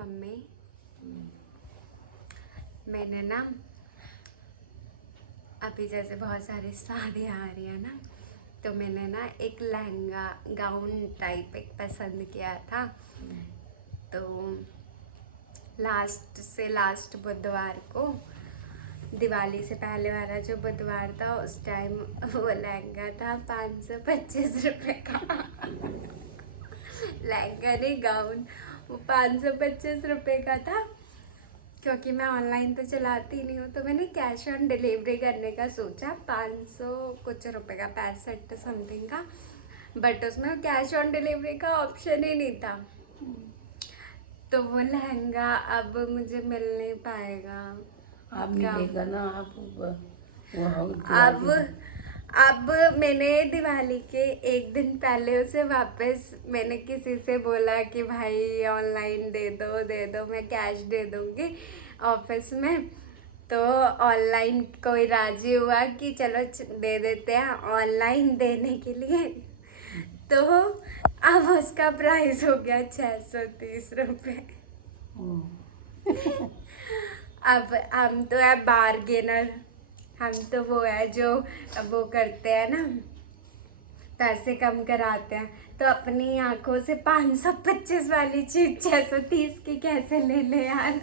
Mummy मैंने ना अभी जैसे बहुत सारी शादियाँ आ रही है ना, तो मैंने ना एक लहंगा गाउन टाइप एक पसंद किया था। तो लास्ट बुधवार को, दिवाली से पहले वाला जो बुधवार था, उस टाइम वो लहंगा था 525 रुपये का। लहंगा नहीं, गाउन, वो 525 रुपये का था। क्योंकि मैं ऑनलाइन तो चलाती नहीं हूँ, तो मैंने कैश ऑन डिलीवरी करने का सोचा। 500 कुछ रुपए का, 65 समथिंग का, बट उसमें कैश ऑन डिलीवरी का ऑप्शन ही नहीं था। तो वो लहंगा अब मुझे मिल नहीं पाएगा। आप मिलेगा ना, आप अब मैंने दिवाली के एक दिन पहले उसे वापस, मैंने किसी से बोला कि भाई ऑनलाइन दे दो, मैं कैश दे दूँगी ऑफिस में। तो ऑनलाइन कोई राजी हुआ कि चलो दे देते हैं ऑनलाइन देने के लिए। तो अब उसका प्राइस हो गया 630 रुपये। अब हम तो है बार्गेनर, हम तो वो है जो वो करते हैं ना, पैसे कम कराते हैं। तो अपनी आंखों से 525 वाली चीज 630 की कैसे ले ले यार।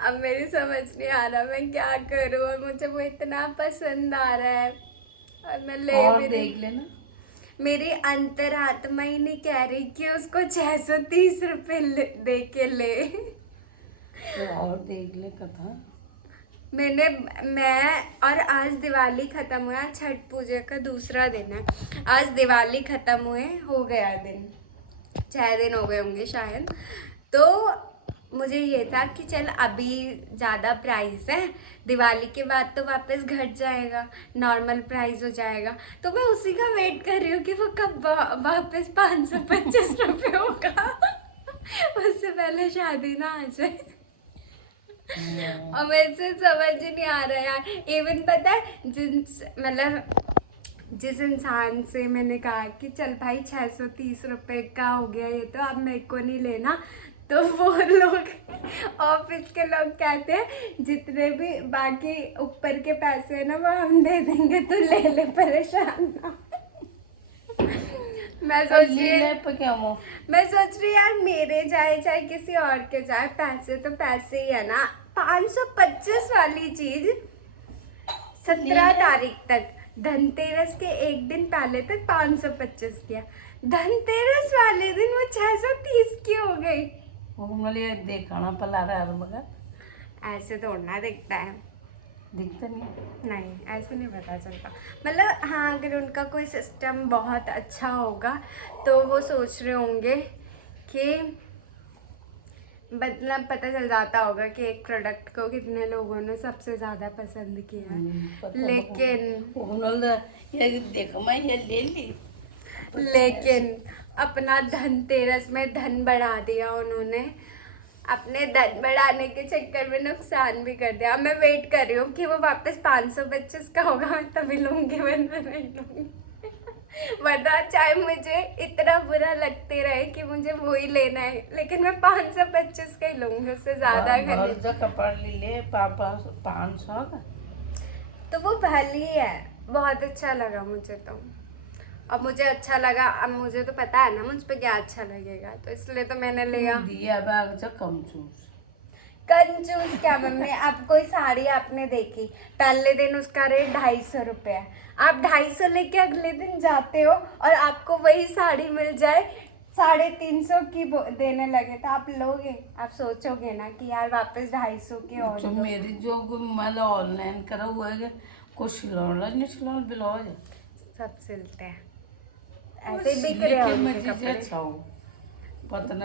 अब मेरी समझ नहीं आ रहा मैं क्या करूँ, और मुझे वो इतना पसंद आ रहा है और मैं ले और भी देख लेना। मेरी अंतरात्मा ही नहीं कह रही कि उसको 630 रुपये दे के ले। तो और देख ले कथा। मैं और आज दिवाली खत्म हुआ, छठ पूजा का दूसरा दिन है। आज दिवाली खत्म हुए हो गया दिन, 6 दिन हो गए होंगे शायद। तो मुझे ये था कि चल अभी ज़्यादा प्राइस है, दिवाली के बाद तो वापस घट जाएगा, नॉर्मल प्राइस हो जाएगा। तो मैं उसी का वेट कर रही हूँ कि वो कब वापस 525 रुपये होगा। उससे पहले शादी ना आ जाए। और मेरे से समझ ही नहीं आ रहा यार। इवन पता है जिस इंसान से मैंने कहा कि चल भाई 630 रुपये का हो गया ये, तो अब मेरे को नहीं लेना, तो वो लोग ऑफिस के लोग कहते हैं जितने भी बाकी ऊपर के पैसे हैं ना वो हम दे देंगे, तो ले ले, परेशान ना। मैं सोच रही यार, मेरे जाए चाहे किसी और के जाए, पैसे तो पैसे ही है ना। 525 वाली चीज 17 तारीख तक, धनतेरस के एक दिन पहले तक 525 किया, धनतेरस वाले दिन वो 630 की हो गई। देखना पला रहा है मगर ऐसे थोड़ा दिखता है, दिखता नहीं, ऐसे नहीं पता चलता। मतलब हाँ, अगर उनका कोई सिस्टम बहुत अच्छा होगा तो वो सोच रहे होंगे कि मतलब पता चल जाता होगा कि एक प्रोडक्ट को कितने लोगों ने सबसे ज़्यादा पसंद किया है। लेकिन अपना धनतेरस में धन बढ़ा दिया उन्होंने, अपने धन बढ़ाने के चक्कर में नुकसान भी कर दिया। मैं वेट कर रही हूँ कि वो वापस 525 का होगा, मैं तभी लूँगी, वरना नहीं लूँगी। वरना चाहे मुझे इतना बुरा लगते रहे कि मुझे वो ही लेना है, लेकिन मैं 525 का ही लूँगी, उससे ज़्यादा कपड़ा ले 500 का। तो वो भली है, बहुत अच्छा लगा मुझे तो। अब मुझे अच्छा लगा, अब मुझे तो पता है ना मुझ पे क्या अच्छा लगेगा, तो इसलिए तो मैंने लिया। कंजूस क्या मम्मी, अब कोई साड़ी आपने देखी, पहले दिन उसका रेट 250 रुपये है, आप 250 लेके अगले दिन जाते हो और आपको वही साड़ी मिल जाए 350 की देने लगे, तो आप लोगे? आप सोचोगे ना कि यार वापस 250 की और तो मेरी जो मतलब ऑनलाइन करा हुआ है, कुछ सिलौन ब्लाउज सब सिलते हैं, ऐसे बिक रहे हैं कपड़े।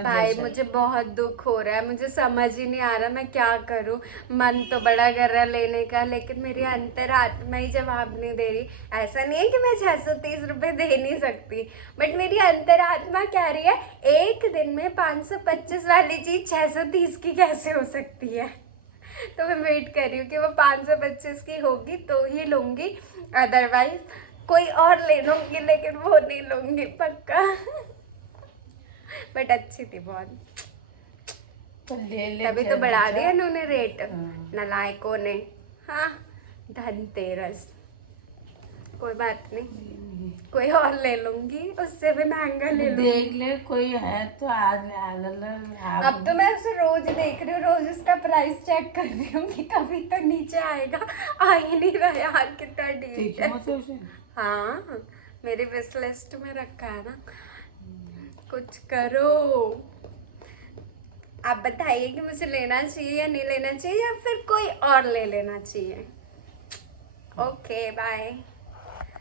भाई मुझे बहुत दुख हो रहा है, मुझे समझ ही नहीं आ रहा मैं क्या करूं। मन तो बड़ा कर रहा है लेने का, लेकिन मेरी अंतरात्मा ही जवाब नहीं दे रही। ऐसा नहीं है कि मैं 630 रुपये दे नहीं सकती, बट मेरी अंतरात्मा कह रही है एक दिन में 525 वाली चीज 630 की कैसे हो सकती है। तो मैं वेट कर रही हूँ कि वो 525 की होगी तो ही लूँगी, अदरवाइज कोई और ले लूँगी, लेकिन वो नहीं लूँगी पक्का। बट अच्छी थी बहुत। तो ले ले तभी तो जल्दी बढ़ा जा। दिया इन्होंने रेट, हाँ। नालायकों ने। हाँ, धनतेरस, कोई बात नहीं, कोई और ले लूंगी, उससे भी महंगा ले लूंगी। देख ले कोई है तो आज ले आ ले अब तो मैं उसे रोज देख रही हूँ, रोज उसका प्राइस चेक कर रही हूँ कि कभी तो नीचे आएगा। आ ही नहीं रहा यार, कितना डील देखो है। मत उसे। हाँ, मेरी विश लिस्ट में रखा है ना, कुछ करो। आप बताइए कि मुझे लेना चाहिए या नहीं लेना चाहिए, या फिर कोई और ले लेना चाहिए। Okay bye.